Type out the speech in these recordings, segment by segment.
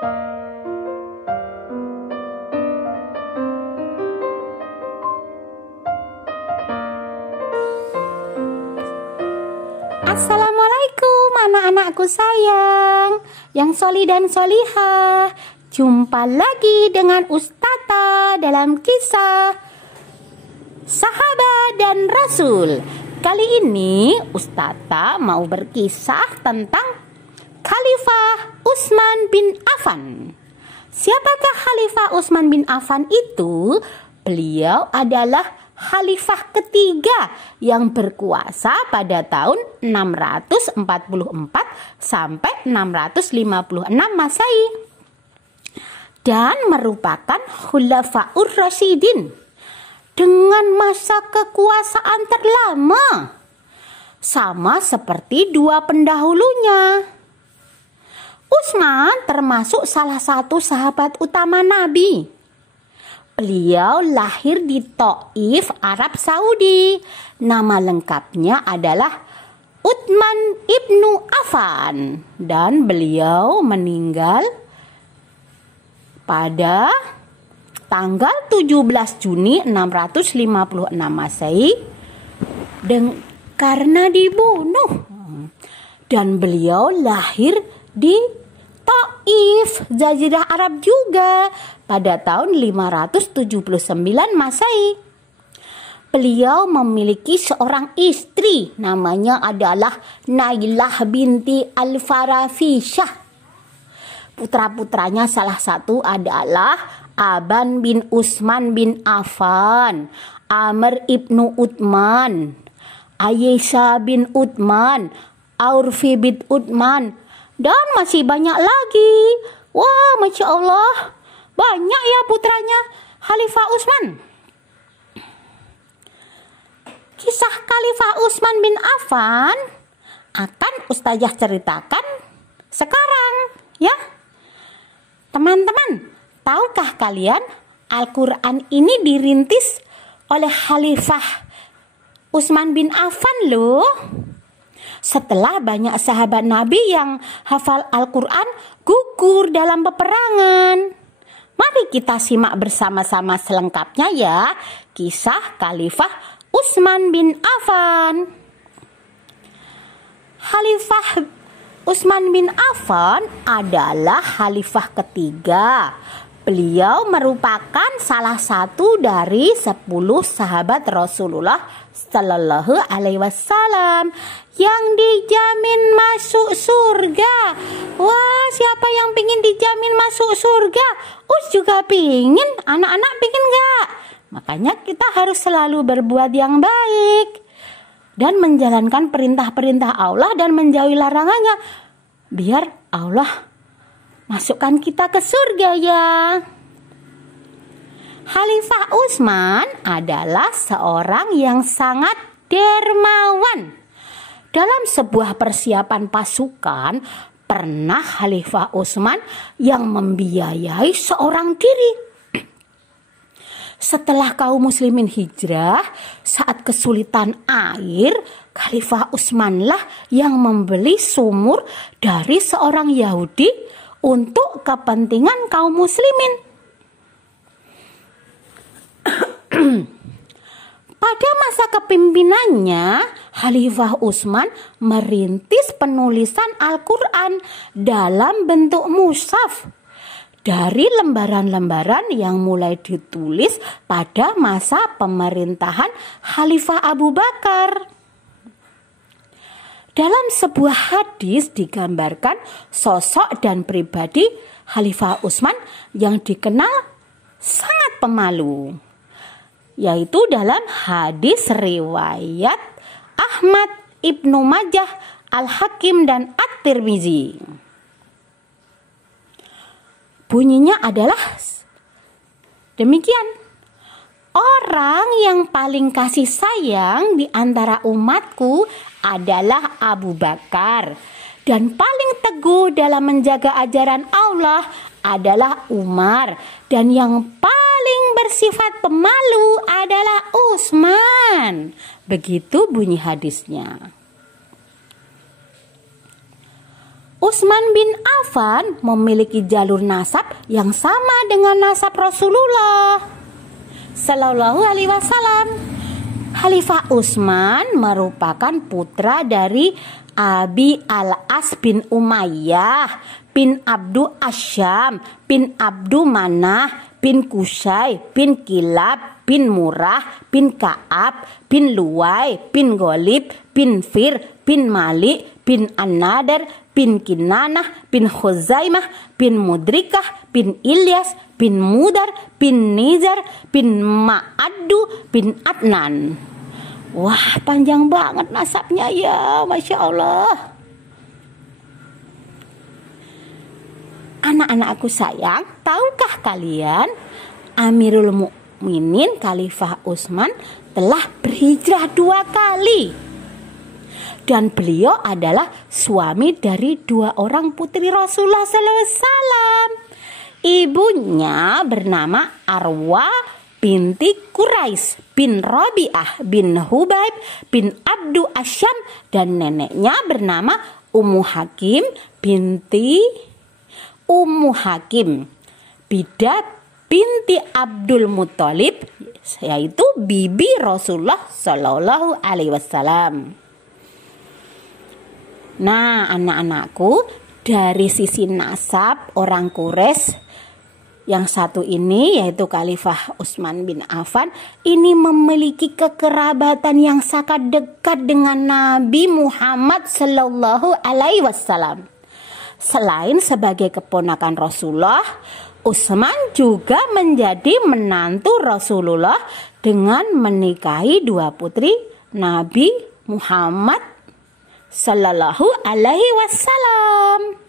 Assalamualaikum anak-anakku sayang, yang soli dan solihah. Jumpa lagi dengan Ustazah dalam kisah Sahabat dan Rasul. Kali ini Ustazah mau berkisah tentang Khalifah Utsman bin Affan. Siapakah Khalifah Utsman bin Affan itu? Beliau adalah Khalifah ketiga yang berkuasa pada tahun 644 sampai 656 Masehi dan merupakan Khulafaur Rasyidin dengan masa kekuasaan terlama, sama seperti dua pendahulunya. Utsman termasuk salah satu sahabat utama Nabi. Beliau lahir di Thaif, Arab Saudi. Nama lengkapnya adalah Utsman ibnu Affan dan beliau meninggal pada tanggal 17 Juni 656 Masehi karena dibunuh. Dan beliau lahir di Thaif, Jazirah Arab juga pada tahun 579 Masehi. Beliau memiliki seorang istri, namanya adalah Nailah binti Al-Farafishah. Putra-putranya salah satu adalah Aban bin Utsman bin Affan, Amr ibnu Uthman, Aisyah bin Uthman, Aurfi bin Uthman, dan masih banyak lagi. Wah, Masya Allah, banyak ya putranya Khalifah Utsman. Kisah Khalifah Utsman bin Affan akan Ustazah ceritakan sekarang ya. Teman-teman, tahukah kalian Al-Quran ini dirintis oleh Khalifah Utsman bin Affan loh. Setelah banyak sahabat Nabi yang hafal Al-Quran gugur dalam peperangan. Mari kita simak bersama-sama selengkapnya ya, kisah Khalifah Utsman bin Affan. Khalifah Utsman bin Affan adalah khalifah ketiga. Beliau merupakan salah satu dari 10 sahabat Rasulullah Sallallahu Alaihi Wasallam yang dijamin masuk surga. Wah, siapa yang pingin dijamin masuk surga? Juga pingin, anak-anak pingin gak? Makanya kita harus selalu berbuat yang baik dan menjalankan perintah-perintah Allah dan menjauhi larangannya, biar Allah masukkan kita ke surga ya. Khalifah Utsman adalah seorang yang sangat dermawan. Dalam sebuah persiapan pasukan, pernah Khalifah Utsman yang membiayai seorang diri. Setelah kaum muslimin hijrah, saat kesulitan air, Khalifah Utsmanlah yang membeli sumur dari seorang Yahudi untuk kepentingan kaum muslimin. Pada masa kepemimpinannya, Khalifah Utsman merintis penulisan Al-Quran dalam bentuk mushaf dari lembaran-lembaran yang mulai ditulis pada masa pemerintahan Khalifah Abu Bakar. Dalam sebuah hadis digambarkan sosok dan pribadi Khalifah Utsman yang dikenal sangat pemalu, yaitu dalam hadis riwayat Ahmad, Ibnu Majah, Al-Hakim, dan At-Tirmizi. Bunyinya adalah demikian: orang yang paling kasih sayang di antara umatku adalah Abu Bakar, dan paling teguh dalam menjaga ajaran Allah adalah Umar, dan yang paling bersifat pemalu adalah Utsman. Begitu bunyi hadisnya. Utsman bin Affan memiliki jalur nasab yang sama dengan nasab Rasulullah Sallallahu Alaihi Wasallam. Khalifah Utsman merupakan putra dari Abi Al-As bin Umayyah bin Abdu Asyam bin Abdu Manah bin Kusai bin Kilab bin Murrah bin Ka'ab bin Luwai bin Ghalib bin Fir bin Malik bin An-Nadar bin Kinanah bin Khuzaimah bin Mudrikah bin Ilyas bin Mudar bin Nizar bin Ma'addu bin Adnan. Wah, panjang banget nasabnya ya, Masya Allah. Anak-anakku sayang, tahukah kalian Amirul Mukminin Khalifah Utsman telah berhijrah 2 kali? Dan beliau adalah suami dari 2 orang putri Rasulullah SAW. Ibunya bernama Arwa binti Quraisy bin Rabi'ah bin Hubaib bin Abdu Asyam, dan neneknya bernama Ummu Hakim binti Ummu Hakim Bidah binti Abdul Muthalib, yaitu bibi Rasulullah Shallallahu Alaihi Wasallam. Nah, anak-anakku, dari sisi nasab orang Quraisy yang satu ini, yaitu Khalifah Utsman bin Affan, ini memiliki kekerabatan yang sangat dekat dengan Nabi Muhammad Sallallahu Alaihi Wasallam. Selain sebagai keponakan Rasulullah, Utsman juga menjadi menantu Rasulullah dengan menikahi 2 putri Nabi Muhammad Sallallahu Alaihi Wasallam.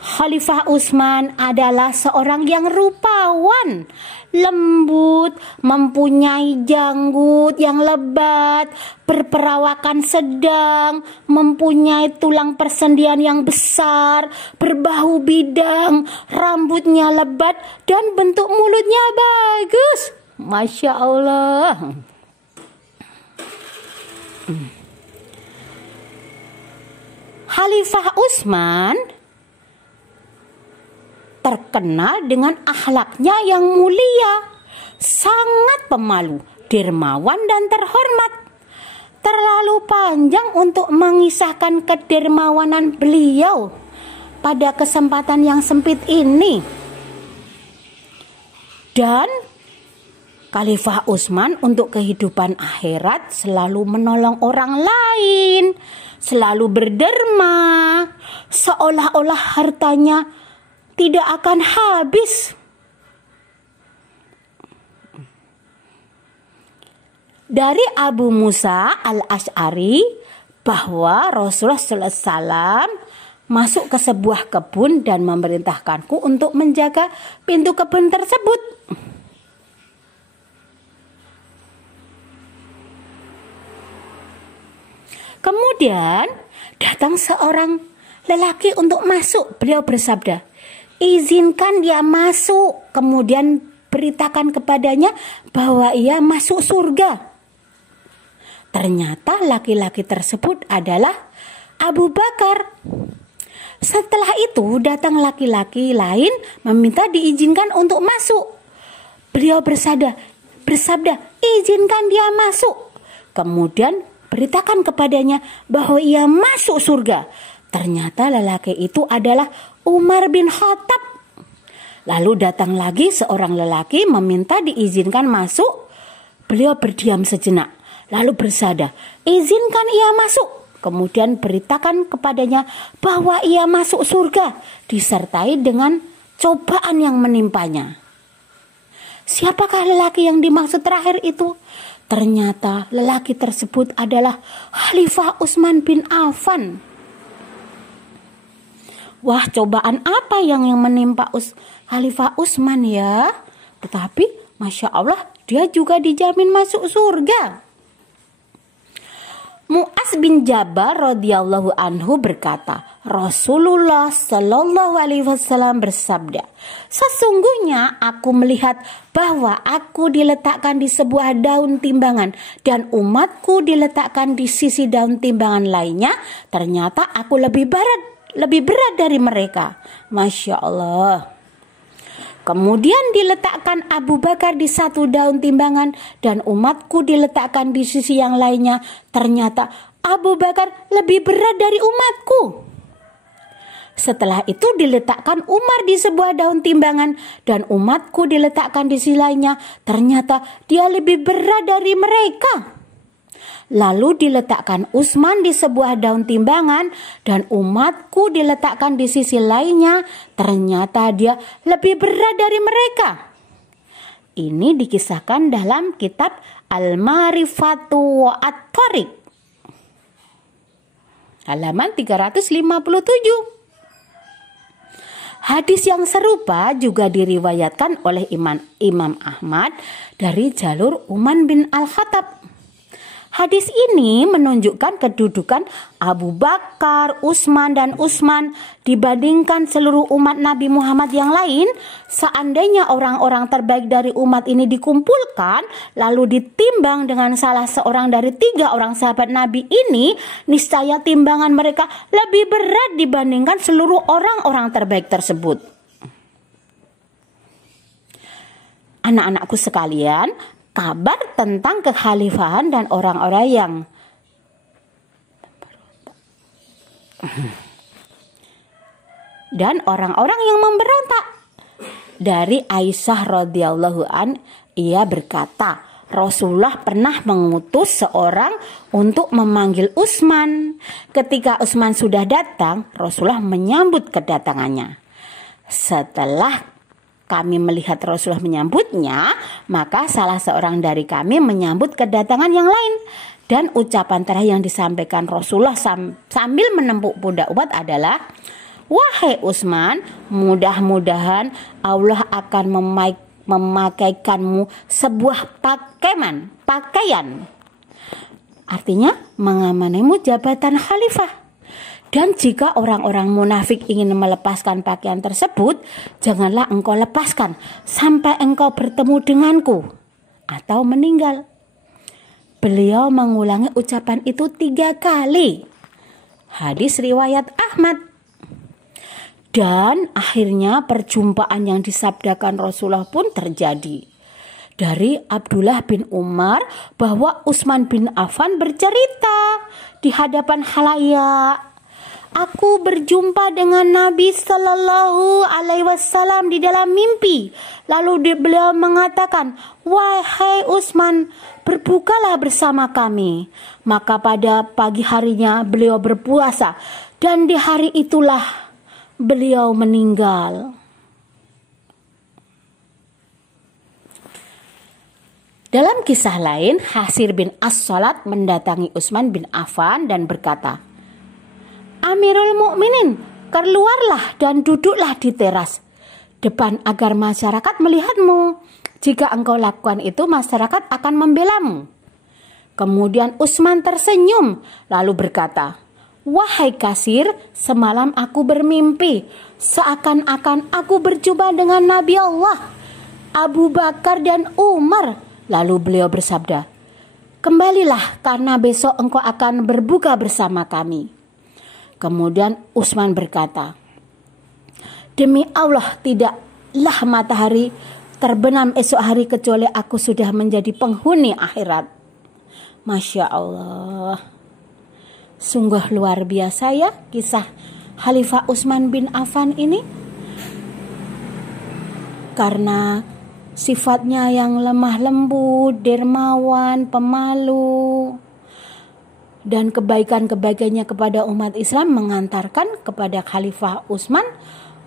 Khalifah Utsman adalah seorang yang rupawan, lembut, mempunyai janggut yang lebat, berperawakan sedang, mempunyai tulang persendian yang besar, berbahu bidang, rambutnya lebat, dan bentuk mulutnya bagus. Masya Allah. Khalifah Utsman terkenal dengan akhlaknya yang mulia, sangat pemalu, dermawan, dan terhormat. Terlalu panjang untuk mengisahkan kedermawanan beliau pada kesempatan yang sempit ini. Dan Khalifah Utsman untuk kehidupan akhirat selalu menolong orang lain, selalu berderma, seolah-olah hartanya tidak akan habis. Dari Abu Musa Al-Asy'ari bahwa Rasulullah SAW masuk ke sebuah kebun dan memerintahkanku untuk menjaga pintu kebun tersebut. Kemudian datang seorang lelaki untuk masuk. Beliau bersabda, "Izinkan dia masuk, kemudian beritakan kepadanya bahwa ia masuk surga." Ternyata laki-laki tersebut adalah Abu Bakar. Setelah itu datang laki-laki lain meminta diizinkan untuk masuk. Beliau bersabda, "Izinkan dia masuk." Kemudian beritakan kepadanya bahwa ia masuk surga. Ternyata lelaki itu adalah Umar bin Khattab. Lalu datang lagi seorang lelaki meminta diizinkan masuk. Beliau berdiam sejenak, lalu bersabda, "Izinkan ia masuk." Kemudian beritakan kepadanya bahwa ia masuk surga, disertai dengan cobaan yang menimpanya. Siapakah lelaki yang dimaksud terakhir itu? Ternyata lelaki tersebut adalah Khalifah Utsman bin Affan. Wah, cobaan apa yang menimpa Khalifah Utsman ya? Tetapi Masya Allah, dia juga dijamin masuk surga. Mu'az bin Jabal radhiyallahu anhu berkata, Rasulullah Shallallahu Alaihi Wasallam bersabda, "Sesungguhnya aku melihat bahwa aku diletakkan di sebuah daun timbangan dan umatku diletakkan di sisi daun timbangan lainnya. Ternyata aku lebih berat lebih berat dari mereka. Masya Allah. Kemudian diletakkan Abu Bakar di satu daun timbangan dan umatku diletakkan di sisi yang lainnya. Ternyata Abu Bakar lebih berat dari umatku. Setelah itu diletakkan Umar di sebuah daun timbangan dan umatku diletakkan di sisi lainnya. Ternyata dia lebih berat dari mereka. Lalu diletakkan Utsman di sebuah daun timbangan dan umatku diletakkan di sisi lainnya. Ternyata dia lebih berat dari mereka. Ini dikisahkan dalam kitab Al-Ma'rifatu wa At-Thariq, halaman 357. Hadis yang serupa juga diriwayatkan oleh Imam Ahmad dari jalur Umar bin Al-Khattab. Hadis ini menunjukkan kedudukan Abu Bakar, Utsman dan Utsman dibandingkan seluruh umat Nabi Muhammad yang lain. Seandainya orang-orang terbaik dari umat ini dikumpulkan lalu ditimbang dengan salah seorang dari 3 orang sahabat Nabi ini, niscaya timbangan mereka lebih berat dibandingkan seluruh orang-orang terbaik tersebut. Anak-anakku sekalian, kabar tentang kekhalifahan dan orang-orang yang memberontak. Dari Aisyah radhiyallahu an, ia berkata, Rasulullah pernah mengutus seorang untuk memanggil Utsman. Ketika Utsman sudah datang, Rasulullah menyambut kedatangannya. Setelah kami melihat Rasulullah menyambutnya, maka salah seorang dari kami menyambut kedatangan yang lain. Dan ucapan terakhir yang disampaikan Rasulullah sambil menempuk pundak umat adalah, wahai Utsman, mudah-mudahan Allah akan memakaikanmu sebuah pakaian. Artinya mengamanaimu jabatan khalifah. Dan jika orang-orang munafik ingin melepaskan pakaian tersebut, janganlah engkau lepaskan sampai engkau bertemu denganku atau meninggal. Beliau mengulangi ucapan itu 3 kali. Hadis riwayat Ahmad. Dan akhirnya perjumpaan yang disabdakan Rasulullah pun terjadi. Dari Abdullah bin Umar bahwa Utsman bin Affan bercerita di hadapan khalayak, aku berjumpa dengan Nabi Sallallahu Alaihi Wasallam di dalam mimpi. Lalu beliau mengatakan, wahai Utsman, berbukalah bersama kami. Maka pada pagi harinya beliau berpuasa dan di hari itulah beliau meninggal. Dalam kisah lain, Hasir bin As-Salat mendatangi Utsman bin Affan dan berkata, Amirul Mukminin, keluarlah dan duduklah di teras depan agar masyarakat melihatmu. Jika engkau lakukan itu, masyarakat akan membelamu. Kemudian Utsman tersenyum lalu berkata, wahai Kasir, semalam aku bermimpi seakan-akan aku berjumpa dengan Nabi Allah, Abu Bakar dan Umar. Lalu beliau bersabda, kembalilah karena besok engkau akan berbuka bersama kami. Kemudian Utsman berkata, demi Allah, tidaklah matahari terbenam esok hari kecuali aku sudah menjadi penghuni akhirat. Masya Allah. Sungguh luar biasa ya kisah Khalifah Utsman bin Affan ini. Karena sifatnya yang lemah lembut, dermawan, pemalu, dan kebaikan-kebaikannya kepada umat Islam mengantarkan kepada Khalifah Utsman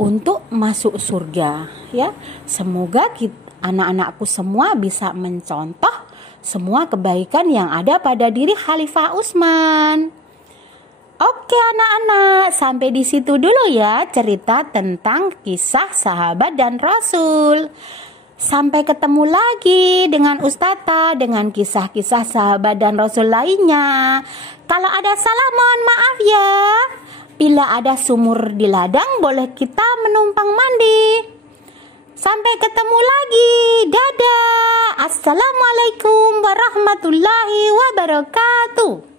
untuk masuk surga. Ya, semoga anak-anakku semua bisa mencontoh semua kebaikan yang ada pada diri Khalifah Utsman. Oke anak-anak, sampai di situ dulu ya cerita tentang kisah sahabat dan Rasul. Sampai ketemu lagi dengan Ustazah dengan kisah-kisah sahabat dan Rasul lainnya. Kalau ada salah mohon maaf ya. Bila ada sumur di ladang boleh kita menumpang mandi. Sampai ketemu lagi. Dadah. Assalamualaikum warahmatullahi wabarakatuh.